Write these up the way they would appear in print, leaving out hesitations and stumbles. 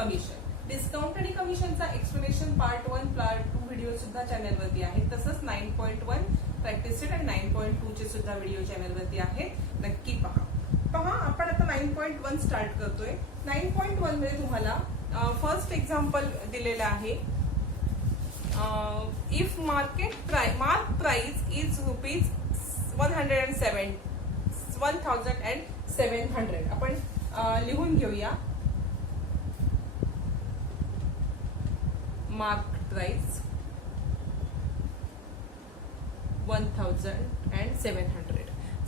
Commission. Discount आणि कमिशनचा explanation part 1 part 2 video सुद्धा चॅनलवरती आहेत. तसंच 9.1 प्रॅक्टिस सेट आणि 9.2 चे सुद्धा व्हिडिओ चॅनलवरती आहेत. नक्की पहा आपण आता 9.1 स्टार्ट करतोय. 9.1 मध्ये तुम्हाला फर्स्ट एक्झाम्पल दिलेलं आहे. If mark price is rupees 1700 आपण लिहून घेऊया. Mark price 1700,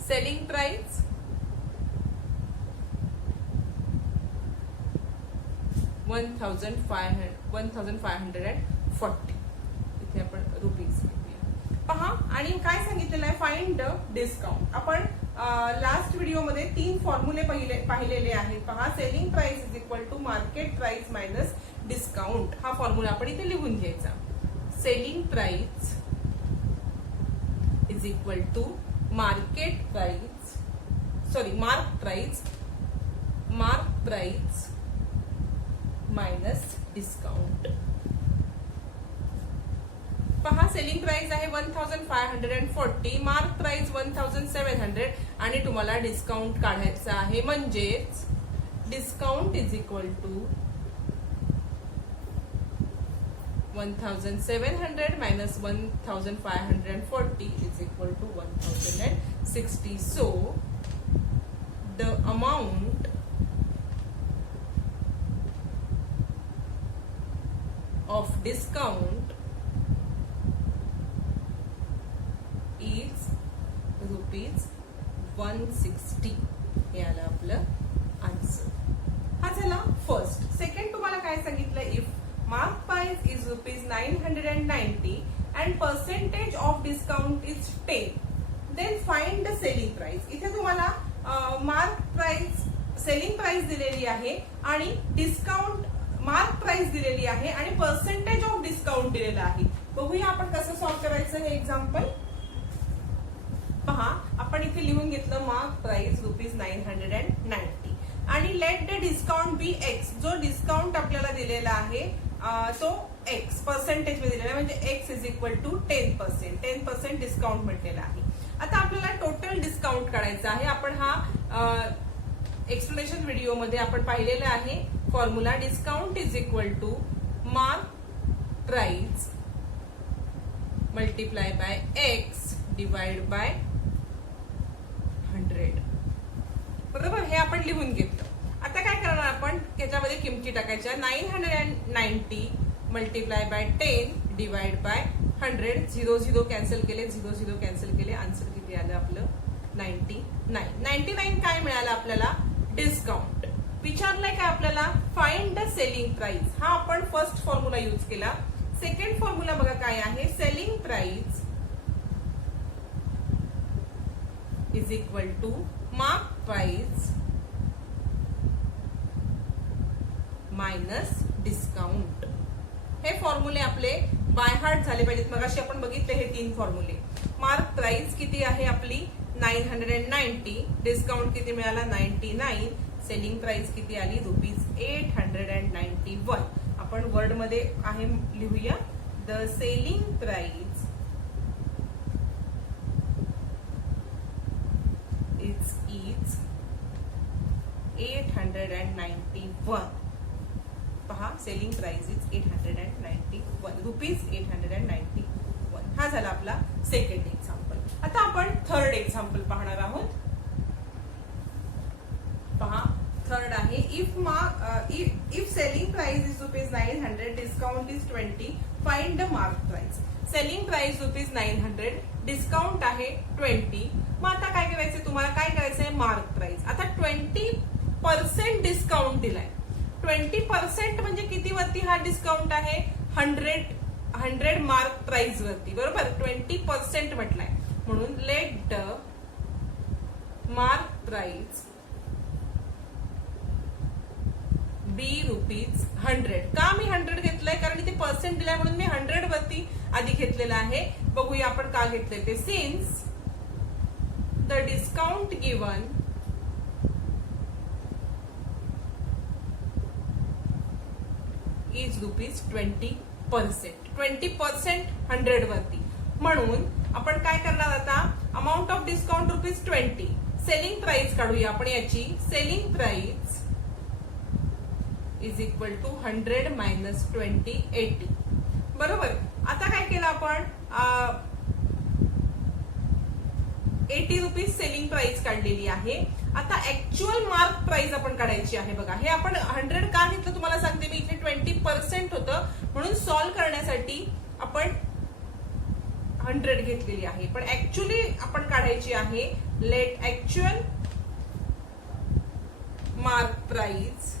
selling price 1540. इथे आपण रुपीज घेऊया. पहा आणि काय सांगितलेलं आहे, फाइंड द डिस्काउंट. आपण लास्ट व्हिडिओ मध्ये 3 फॉर्म्युले पाहिलेले आहेत. पहा, selling price is equal to market price minus discount. हा फॉर्म्युला आपण इथे लिहून घ्यायचा. Selling price is equal to mark price minus discount. पहा, सेलिंग प्राइस आहे 1540, मार्क प्राइस 1700 आणि तुम्हाला डिस्काउंट काढायचा आहे. म्हणजेच discount is equal to 1700 minus 1540 is equal to 1060. So the amount of discount is rupees 160. हे आलं आपलं आन्सर. हा झाला फर्स्ट. सेकंड तुम्हाला काय सांगितलं, if mark price is rupees 990 and percentage of discount is 10, then find the selling price. इथे तुम्हाला मार्क प्राइस सेलिंग प्राइस दिलेली आहे आणि डिस्काउंट मार्क प्राइस दिलेली आहे आणि पर्सेंटेज ऑफ डिस्काउंट दिलेला आहे. बघूया आपण कसं सॉल्व्ह करायचं हे एक्झाम्पल. पहा, आपण इथे लिहून घेतलं मार्क प्राइस रुपीज 990 आणि let the discount be x. जो डिस्काउंट आपल्याला दिलेला आहे तो एक्स पर्सेंटेज मध्ये दिलेला आहे, म्हणजे x is equal to 10% discount म्हटलेला आहे. आता आपल्याला टोटल डिस्काउंट काढायचा आहे. आपण हा एक्सप्लेनेशन व्हिडिओ मध्ये आपण पाहिलेला आहे formula. Discount is equal to mark price multiply by x divide by 100. बरोबर, हे आपण लिहून घेतलं. आता काय करणार आपण, त्याच्यामध्ये किमती टाकायच्या. 990 multiply by 10 divide by 100. 0 cancel केले, 0 कॅन्सल केले. आन्सर किती आलं आपलं 99. काय मिळालं आपल्याला, डिस्काउंट. विचारलंय काय आपल्याला, फाइंड द सेलिंग प्राइस. हा आपण फर्स्ट फॉर्म्युला यूज केला. सेकंड फॉर्म्युला बघा काय आहे, selling price is equal to mark price minus discount. हे फॉर्म्युले आपले बाय हार्ट झाले पाहिजेत. मगाशी आपण बघितले हे 3 फॉर्म्युले. मार्क प्राइस किती आहे आपली 990, डिस्काउंट किती मिळाला 99, सेलिंग प्राइस किती आली रुपीज 891. आपण वर्ड मध्ये आहे लिहूया, द सेलिंग प्राइस इज 891. पहा, सेलिंग प्राइस इज 891 रुपीज 891. हा झाला आपला सेकंड एक्झाम्पल. आता आपण थर्ड एक्झाम्पल पाहणार आहोत. पहा, थर्ड आहे, if selling price is rupees 900, discount is 20, find the mark price. Selling price rupees 900, discount आहे 20. मग आता काय करायचंय तुम्हाला, काय करायचंय, मार्क प्राइस. आता 20% डिस्काउंट दिलाय. 20% म्हणजे किती वरती हा डिस्काउंट आहे, 100 मार्क प्राइस वरती. बरोबर, 20% म्हटलाय म्हणून let the mark price be rupees 100. का मी 100 घेतलंय, कारण इथे पर्सेंट दिलाय म्हणून मी 100 वरती आधी घेतलेला आहे. बघूया आपण का घेतलंय ते. Since the discount given is ₹20%. 20% 100 वरती. म्हणून आपण काय करणार आता, amount of discount ₹20. Selling price काढूया आपण याची. Selling price is equal to 100 minus 20 80. बरोबर. आता काय केलं आपण, ₹80 सेलिंग प्राइस काढलेली आहे. आता ऍक्च्युअल मार्क प्राइस आपण काढायची आहे. बघा, हे आपण 100 का घेतलं तुम्हाला सांगते मी. इथे 20% होतं म्हणून सॉल्व्ह करण्यासाठी आपण 100 घेतलेली आहे. पण ऍक्च्युअली आपण काढायची आहे. लेट ऍक्च्युअल मार्क प्राइस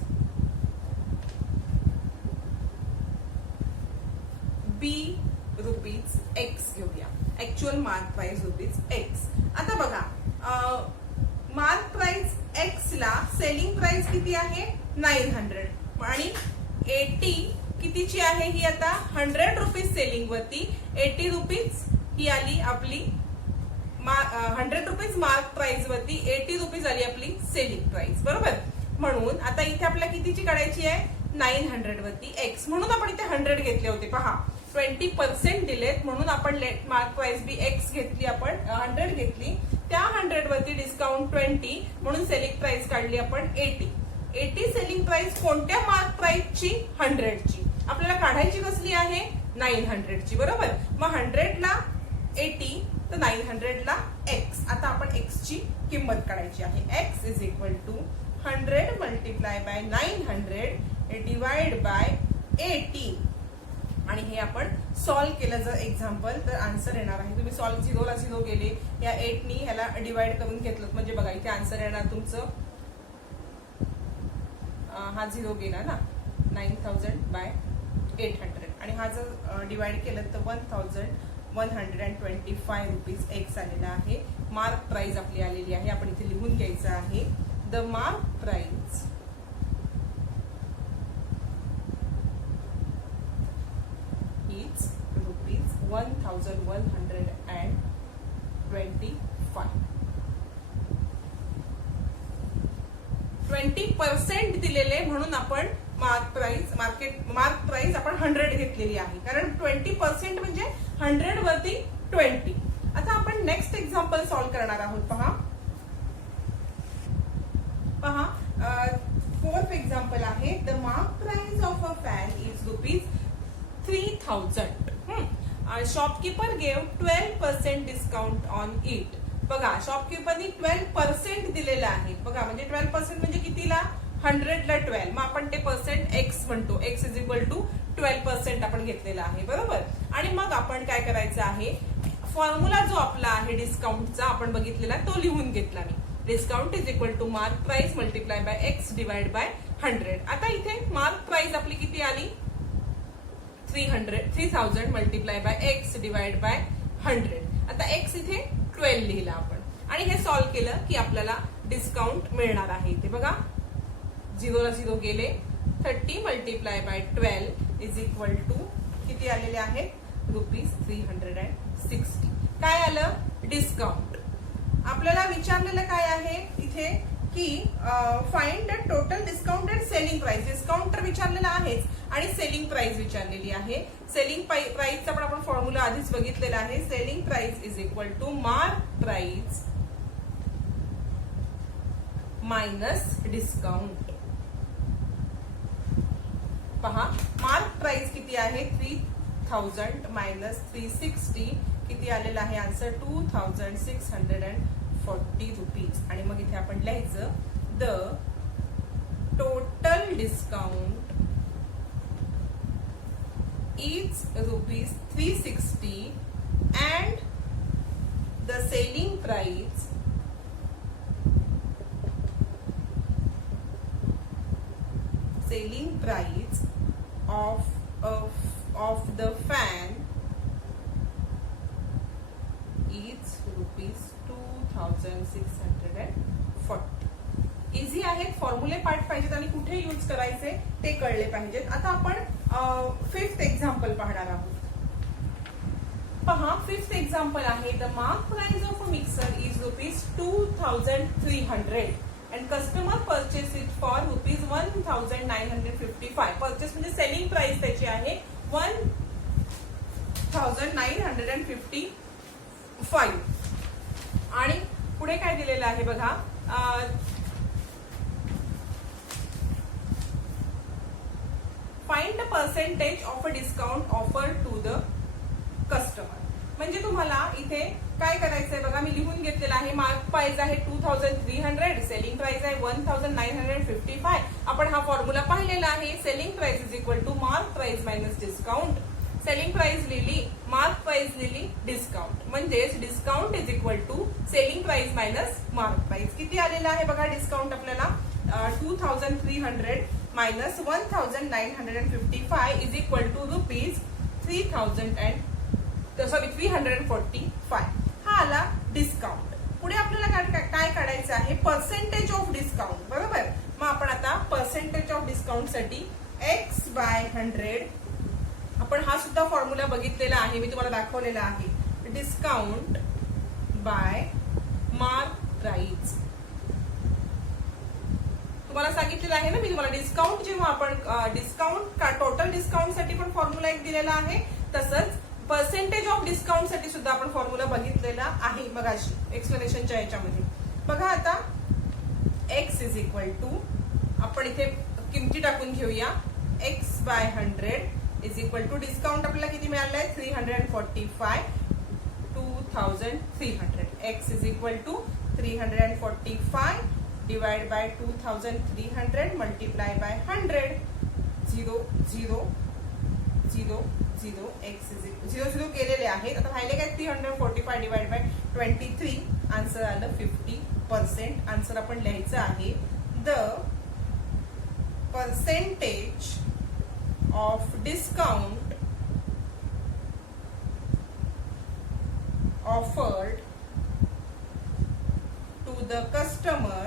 बी ₹X घेऊया. Actual mark price ₹X. आता बघा, मार्क प्राइस X ला सेलिंग प्राइस किती आहे 900 आणि 80 कितीची आहे ही. आता ₹100 सेलिंग वरती ₹80 ही आली आपली ₹100 मार्क प्राइस वरती ₹80 आली आपली सेलिंग प्राइस. बरोबर. म्हणून आता इथे आपल्याला कितीची काढायची आहे 900 वरती X. म्हणून आपण इथे 100 घेतले होते. पहा, 20% दिलेत म्हणून आपण लेट मार्क प्राइस बी X घेतली. आपण 100 घेतली. त्या 100 वरती डिस्काउंट 20 म्हणून सेलिंग प्राइस काढली आपण 80. 80 सेलिंग प्राइस कोणत्या मार्क प्राइसची 100 ची. आपल्याला काढायची कसली आहे 900 ची. बरोबर. मग 100 ला 80 तर 900 ला X. आता आपण X ची किंमत काढायची आहे. X is equal to 100 multiply by 900 divide by 80. आणि हे आपण सॉल्व्ह केलं जर एक्झाम्पल तर आन्सर येणार आहे. तुम्ही सॉल्व्ह 0 ला 0 गेले, या 8 नी ह्याला डिवाइड करून घेतलं म्हणजे बघा इथे आन्सर येणार तुमचं, हा 0 गेला ना 9000 बाय 800 आणि हा जर डिवाइड केलं तर ₹1125 X आलेला आहे. मार्क प्राइस आपली आलेली आहे. आपण इथे लिहून घ्यायचं आहे. The mark price is ₹1125. 20% दिलेले म्हणून आपण मार्क प्राइस आपण 100 घेतलेली आहे. कारण 20% म्हणजे 100 वरती 20. आता आपण नेक्स्ट एक्झाम्पल सॉल्व्ह करणार आहोत. पहा, 4th एक्झाम्पल आहे. The mark price of a fan is ₹3000. Shopkeeper gave 12% discount on it. बघा, शॉपकीपरनी 12% दिलेला आहे. बघा, म्हणजे 12% म्हणजे कितीला 100 ला 12. मग आपण ते पर्सेंट X म्हणतो. X इज इक्वल टू 12% आपण घेतलेला आहे. बरोबर. आणि मग आपण काय करायचं आहे, फॉर्म्युला जो आपला आहे डिस्काउंटचा आपण बघितलेला तो लिहून घेतला मी. Discount is equal to mark price multiply by X divide by 100. आता इथे मार्क प्राइस आपली किती आली 3000 multiply by X divide by 100. आता X इथे 12 लिहिला आपण आणि हे सॉल्व्ह केलं की आपल्याला डिस्काउंट मिळणार आहे. इथे बघा 0 ला 0 गेले. 30 multiply by 12 is equal to किती आलेले आहे ₹360. काय आलं डिस्काउंट. आपल्याला विचारलेलं काय आहे इथे की find the total discounted selling price. Discount तर विचारलेला आहेच आणि सेलिंग प्राइस विचारलेली आहे. सेलिंग प्राइसचा पण आपण फॉर्म्युला आधीच बघितलेला आहे. Selling price is equal to mark price minus discount. पहा, मार्क प्राइस किती आहे 3000 मायनस 360 किती आलेला आहे आन्सर ₹2640. आणि मग इथे आपण लिहायचं the total discount is ₹360 and the selling price of the fan is ₹2640. Easy आहेत. फॉर्म्युले पार्ट पाहिजेत आणि कुठे यूज करायचे ते कळले पाहिजेत. आता आपण 5th एक्झाम्पल पाहणार आहोत. पहा, 5th एक्झाम्पल आहे the mark price of a mixer is ₹2300. And customer purchase it for ₹1955. Purchase म्हणजे सेलिंग प्राइस त्याची आहे 1955. आणि पुढे काय दिलेलं आहे बघा, find the percentage of a discount offer to the customer. म्हणजे तुम्हाला इथे काय करायचंय बघा, मी लिहून घेतलेलं आहे. मार्क प्राइस आहे 2300, सेलिंग प्राइस आहे 1955. आपण हा फॉर्म्युला पाहिलेला आहे. Selling price is equal to mark price minus discount. Selling price लिहिली, मार्क प्राइस लिहिली, डिस्काउंट. म्हणजेच discount is equal to selling price minus mark price. किती आलेला आहे बघा डिस्काउंट आपल्याला, 2300 मायनस 1955 इज इक्वल टू ₹345. हा आला डिस्काउंट. पुढे आपल्याला काय काढायचं आहे, पर्सेंटेज ऑफ डिस्काउंट. बरोबर, मग आपण आता पर्सेंटेज ऑफ डिस्काउंट साठी x/100, आपण हा सुद्धा फॉर्म्युला बघितलेला आहे, मी तुम्हाला दाखवलेला आहे. Discount bye mark price. तुम्हाला सांगितलेलं आहे ना मी तुम्हाला, डिस्काउंट जेव्हा आपण डिस्काउंट टोटल डिस्काउंट साठी पण फॉर्म्युला एक दिलेला आहे, तसंच पर्सेंटेज ऑफ डिस्काउंट साठी सुद्धा आपण फॉर्म्युला बघितलेला आहे मगाशी एक्सप्लेनेशनच्या याच्यामध्ये. बघा आता x इज इक्वल टू, आपण इथे किमती टाकून घेऊया, x/100 is equal to discount आपल्याला किती मिळालं आहे 345, 2300. x is equal to 345 divide by 2300 multiply by 100. 0 0 0 0 x is equal 0 0 केलेले आहेत. आता राहिले काय 345 डिवाइड बाय 23. आन्सर आलं 50%. आन्सर आपण लिहायचं आहे the percentage of discount offered to the customer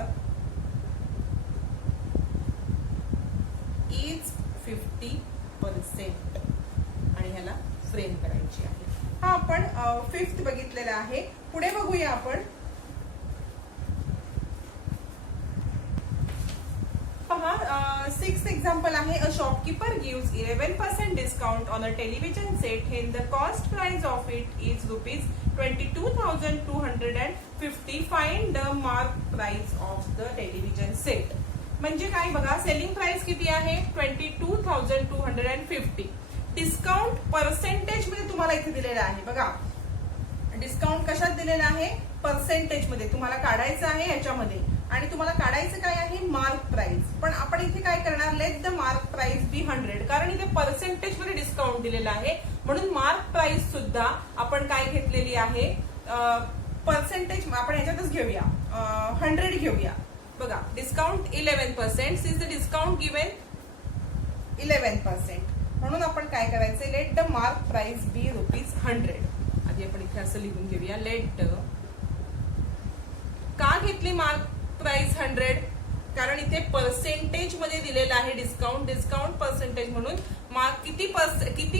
is 50%. आणि ह्याला फ्रेम करायची आहे. हा आपण 5th बघितलेला आहे. पुढे बघूया आपण. पहा 6th एक्झाम्पल आहे. A shopkeeper gives 11% discount on a television set when the cost price of it is ₹22,250. Find the mark price of the television set. म्हणजे काय बघा, सेलिंग प्राइस किती आहे 22,250. डिस्काउंट पर्सेंटेज मध्ये तुम्हाला इथे दिलेला आहे. बघा डिस्काउंट कशात दिलेला आहे, पर्सेंटेज मध्ये तुम्हाला काढायचं आहे याच्यामध्ये. आणि तुम्हाला काढायचं काय आहे, मार्क प्राइस. पण आपण इथे काय करणार, late the mark price be 100, कारण इथे पर्सेंटेज मध्ये डिस्काउंट दिलेला आहे. म्हणून मार्क प्राइस सुद्धा आपण काय घेतलेली आहे, पर्सेंटेज आपण ह्याच्यातच घेऊया, 100 घेऊया. बघा discount 11%, since the discount given 11%, म्हणून आपण काय करायचं, late the mark price be ₹100. आधी आपण इथे असं लिहून घेऊया, लेट. का घेतली मार्क प्राइस 100, कारण इथे पर्सेंटेज मध्ये दिलेलं आहे डिस्काउंट पर्सेंटेज म्हणून. मार्क किती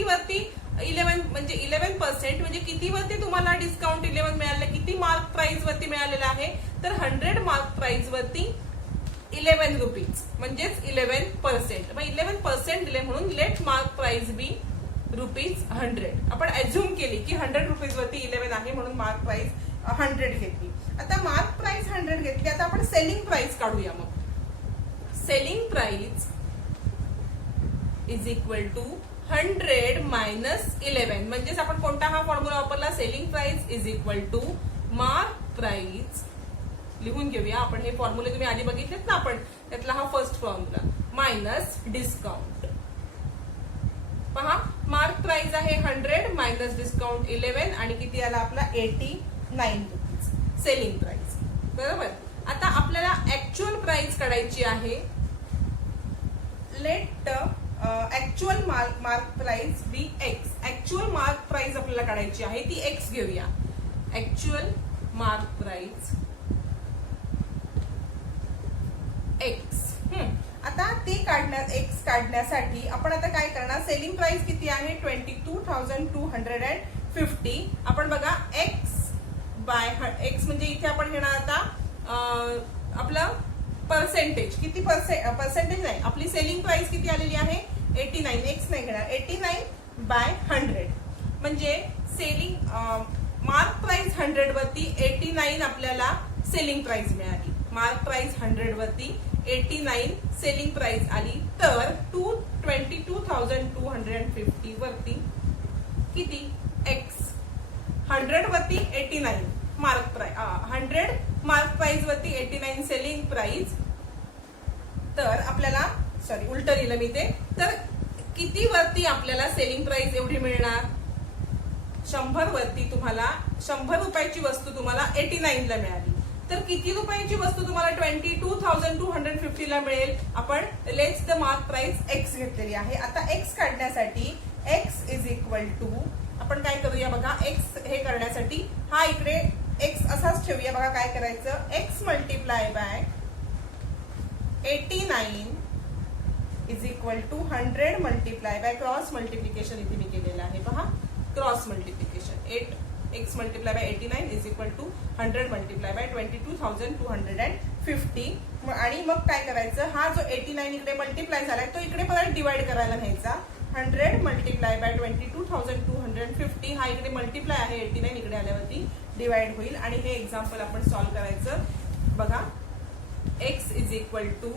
वरती 11 म्हणजे 11% म्हणजे किती वरती तुम्हाला डिस्काउंट 11 मिळालं, किती मार्क प्राइस वरती मिळालेलं आहे, तर 100 मार्क प्राइस वरती ₹11 म्हणजेच 11%. मग 11% दिले म्हणून लेट मार्क प्राइस बी ₹100. आपण अज्युम केली की 100 रुपीज वरती 11 आहे म्हणून मार्क प्राइस 100 घेतली. आता मार्क प्राइस 100 घेतली. आता आपण सेलिंग प्राइस काढूया. मग selling price is equal to 100 minus 11. म्हणजेच आपण कोणता हा फॉर्म्युला वापरला, selling price is equal to mark price. लिहून घेऊया आपण हे फॉर्म्युले, तुम्ही आधी बघितलेत ना आपण, त्यातला हा फर्स्ट फॉर्म्युला, मायनस डिस्काउंट. पहा मार्क प्राइस आहे 100 मायनस डिस्काउंट 11 आणि किती आला आपला 89 रुपीज सेलिंग प्राइस. बरोबर. आता आपल्याला ऍक्च्युअल प्राइस काढायची आहे. लेट ऍक्च्युअल मार्क प्राइस बी एक्स. ऍक्च्युअल मार्क प्राइस आपल्याला काढायची आहे, ती एक्स घेऊया. Actual mark price x. आता ती एक्स काढण्यासाठी आपण आता काय करणार, सेलिंग प्राइस किती आहे 22,250. आपण बघा एक्स बाय एक्स म्हणजे इथे आपण घेणार आता आपलं पर्सेंटेज किती पर्सेंटेज नाही, आपली सेलिंग प्राइस किती आलेली आहे 89, एक्स नाही घेणार, 89/100 म्हणजे सेलिंग मार्क प्राइस 100 वरती 89 आपल्याला सेलिंग प्राइस मिळाली. मार्क प्राइस 100 वरती 89 सेलिंग प्राइस आली. तर 22,250 वरती किती एक्स 100 वरती 89 मार्क प्राइस 100 मार्क प्राइस वरती 89 सेलिंग प्राइस. तर आपल्याला सॉरी उलट लिहिलं मी ते. तर किती वरती आपल्याला सेलिंग प्राइस एवढी मिळणार, 100 वरती तुम्हाला 100 रुपयाची वस्तू तुम्हाला 89 ला मिळाली. तर किती रुपयाची वस्तू तुम्हाला 22,250 ला मिळेल. आपण let's the mark price x घेतलेली आहे. आता एक्स काढण्यासाठी एक्स इज इक्वल टू आपण काय करूया बघा, एक्स हे करण्यासाठी हा इकडे एक्स असाच ठेवूया. बघा काय करायचं, x multiply by 89 is equal to 100 multiply by cross multiplication इथे मी केलेलं आहे. पहा cross multiplication 8x multiply by 89 is equal to 100 multiply by 22,250. आणि मग काय करायचं, हा जो 89 इकडे मल्टिप्लाय झालाय तो इकडे परत डिवाइड करायला न्यायचा. 100 मल्टिप्लाय बाय 22,250 हा इकडे मल्टिप्लाय आहे, 89 इकडे आल्यावरती डिवाइड होईल. आणि हे एक्झाम्पल आपण सॉल्व्ह करायचं. बघा x is equal to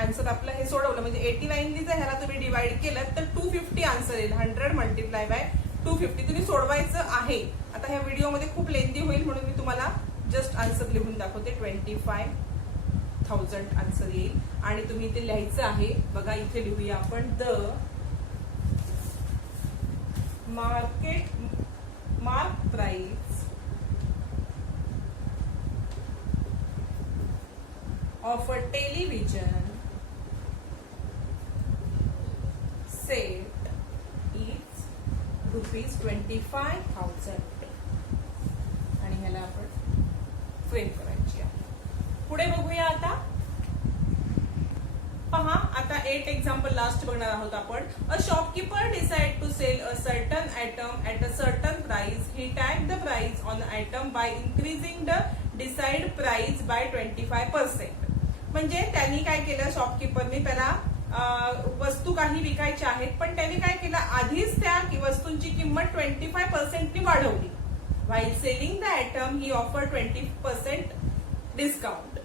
answer आपलं हे सोडवलं म्हणजे 89 जर ह्याला तुम्ही डिवाइड केलं तर 250 आन्सर येईल. 100 मल्टिप्लाय बाय 250 तुम्ही सोडवायचं आहे. आता ह्या व्हिडिओमध्ये खूप लेंथी होईल म्हणून मी तुम्हाला जस्ट आन्सर लिहून दाखवते. 25,000 आन्सर येईल. आणि तुम्ही इथे लिहायचं आहे. बघा इथे लिहूया आपण the mark price of a television set is ₹25,000. आणि ह्याला आपण फ्रेम करायची आहे. पुढे बघूया आता. पहा आता 8 एक्झाम्पल लास्ट बघणार आहोत आपण. A shopkeeper decide to sell a certain item at a certain price. He tag the price on item by increasing the decide price by 25%. म्हणजे त्यांनी काय केलं, शॉपकीपरनी त्याला वस्तू काही विकायच्या आहेत पण त्यांनी काय केलं, आधीच त्या वस्तूंची किंमत 25% वाढवली. While selling the item he offer 20% discount.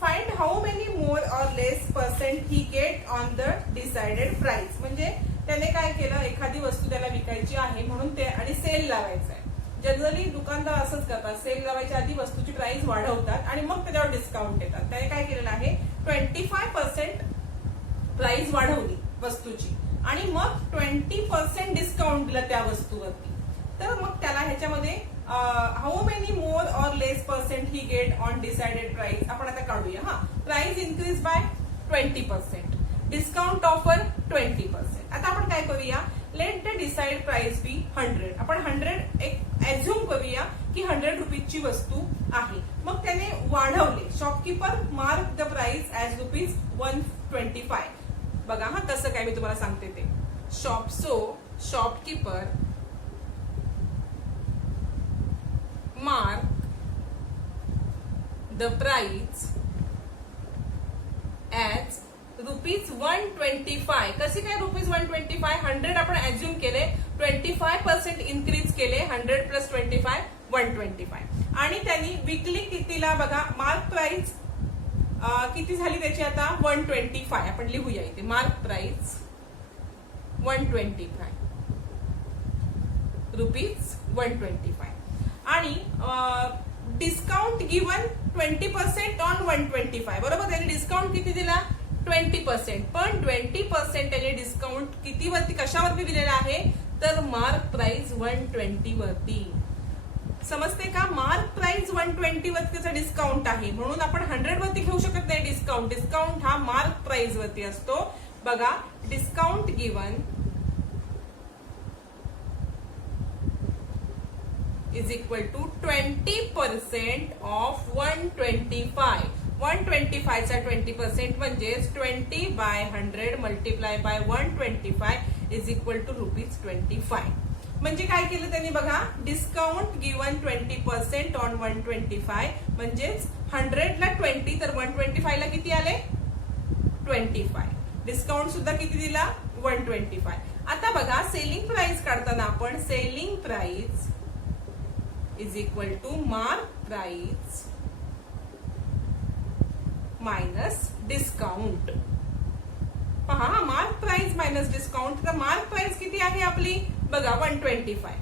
Find how many more or less percent he get on the decided price. म्हणजे त्याने काय केलं, एखादी वस्तू त्याला विकायची आहे म्हणून ते आणि सेल लावायचा आहे. जनरली दुकानदार असंच करतात, सेल लावायच्या आधी वस्तूची प्राइस वाढवतात आणि मग त्याच्यावर डिस्काउंट देतात. त्याने काय केलेलं आहे, 25% प्राइस वाढवली वस्तूची आणि मग 20% डिस्काउंट दिलं त्या वस्तूवरती. तर मग त्याला ह्याच्यामध्ये how many more or less percent he get on decided price आपण आता काढूया. हा price increase by 20%, discount offer 20%. आता आपण काय करूया, let the decide price be 100. आपण 100 एक ऍझ्युम करूया की 100 रुपीजची वस्तू आहे. मग त्याने वाढवले. Shopkeeper mark the price as ₹125. बघा हा कसं काय मी तुम्हाला सांगते ते. Shopkeeper mark the price as ₹125. कसे काय ₹125? 100 आपण ऍझ्युम केले, 25% इन्क्रीज केले, 100 + 25 125. आणि त्यांनी विकली कितीला बघा, मार्क प्राइस किती झाली त्याची आता 125. आपण लिहूया इथे मार्क प्राइस 125 ₹125. आणि डिस्काउंट गिवन 20% ऑन 125. बरोबर, त्यांनी डिस्काउंट किती दिला 20%. पण 20% त्याने डिस्काउंट किती वरती कशावरती दिलेला आहे तर मार्क प्राइस 120 वरती. समजते का, मार्क प्राइस 120 वरती त्याचा डिस्काउंट आहे म्हणून आपण 100 वरती घेऊ शकत नाही डिस्काउंट. डिस्काउंट हा मार्क प्राइस वरती असतो. बघा discount given is equal to 20% of 125. 125 चा 20% म्हणजेच 20/100 multiply by 125 is equal to ₹25. म्हणजे काय केलं त्यांनी बघा, डिस्काउंट गिवन 20% ऑन 125, म्हणजेच 100 ला 20 तर 125 ला किती आले 25. डिस्काउंट सुद्धा किती दिला 125. आता बघा सेलिंग प्राइस काढताना आपण selling price is equal to mark price minus discount. पहा, मार्क प्राइस मायनस डिस्काउंट. तर मार्क प्राइस किती आहे आपली बघा 125.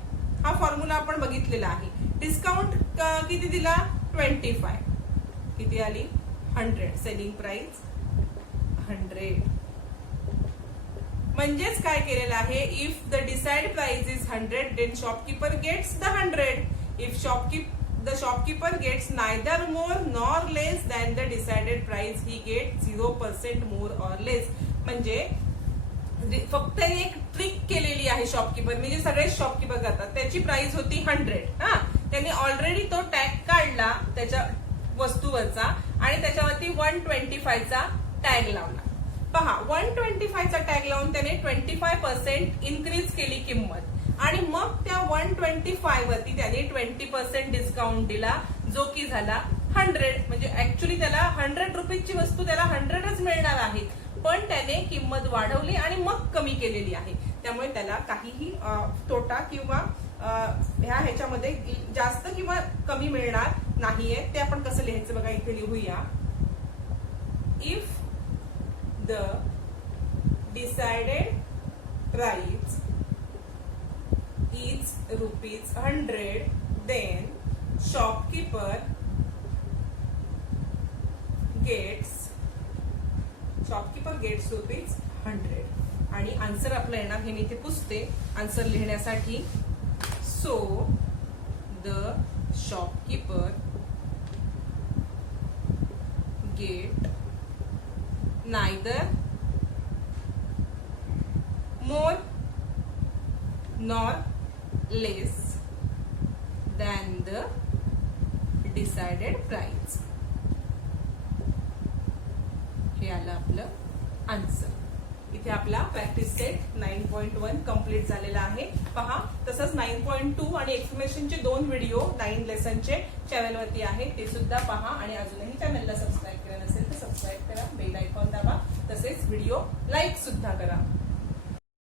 हा फॉर्म्युला आपण बघितलेला आहे. डिस्काउंट किती दिला 25, किती आली 100. Selling price 100. म्हणजेच काय केलेलं आहे, if the decide price is 100 then shopkeeper gets the 100. If the shopkeeper gets neither more nor less than the decided price, he gets 0% more or less. म्हणजे फक्त एक ट्रिक केलेली आहे शॉपकीपर, म्हणजे सगळे शॉपकीपर करतात. त्याची प्राइस होती 100. हा, त्यांनी ऑलरेडी तो टॅग काढला त्याच्या वस्तूवरचा आणि त्याच्यावरती 125 चा टॅग लावला. पहा, 125 चा टॅग लावून त्याने 25% इन्क्रीज केली किंमत आणि मग त्या 125 वरती त्याने 20% डिस्काउंट दिला, जो की झाला 100. म्हणजे ऍक्च्युली त्याला 100 रुपीजची वस्तू त्याला 100च मिळणार आहे, पण त्याने किंमत वाढवली आणि मग कमी केलेली आहे. त्यामुळे त्याला काहीही तोटा किंवा ह्याच्यामध्ये जास्त किंवा कमी मिळणार नाहीये. ते आपण कसं लिहायचं बघा, इथे लिहूया. If the decided price is ₹100, then shopkeeper gets ₹100. आणि आन्सर आपलं येणार, हे मी इथे पुसते आन्सर लिहिण्यासाठी. So the shopkeeper get neither more nor less than the decided price. हे आलं आपलं आन्सर. इथे आपला प्रॅक्टिस सेट 9.1 कम्प्लीट झालेला आहे. पहा, तसंच 9.2 आणि एक्सप्लेनेशनचे 2 व्हिडिओ 9 लेसनचे चॅनलवरती आहे, ते सुद्धा पहा. आणि अजूनही चॅनलला सबस्क्राईब केलं नसेल तर सबस्क्राईब करा, बेल आयकॉन दाबा, तसेच व्हिडिओ लाईक सुद्धा करा.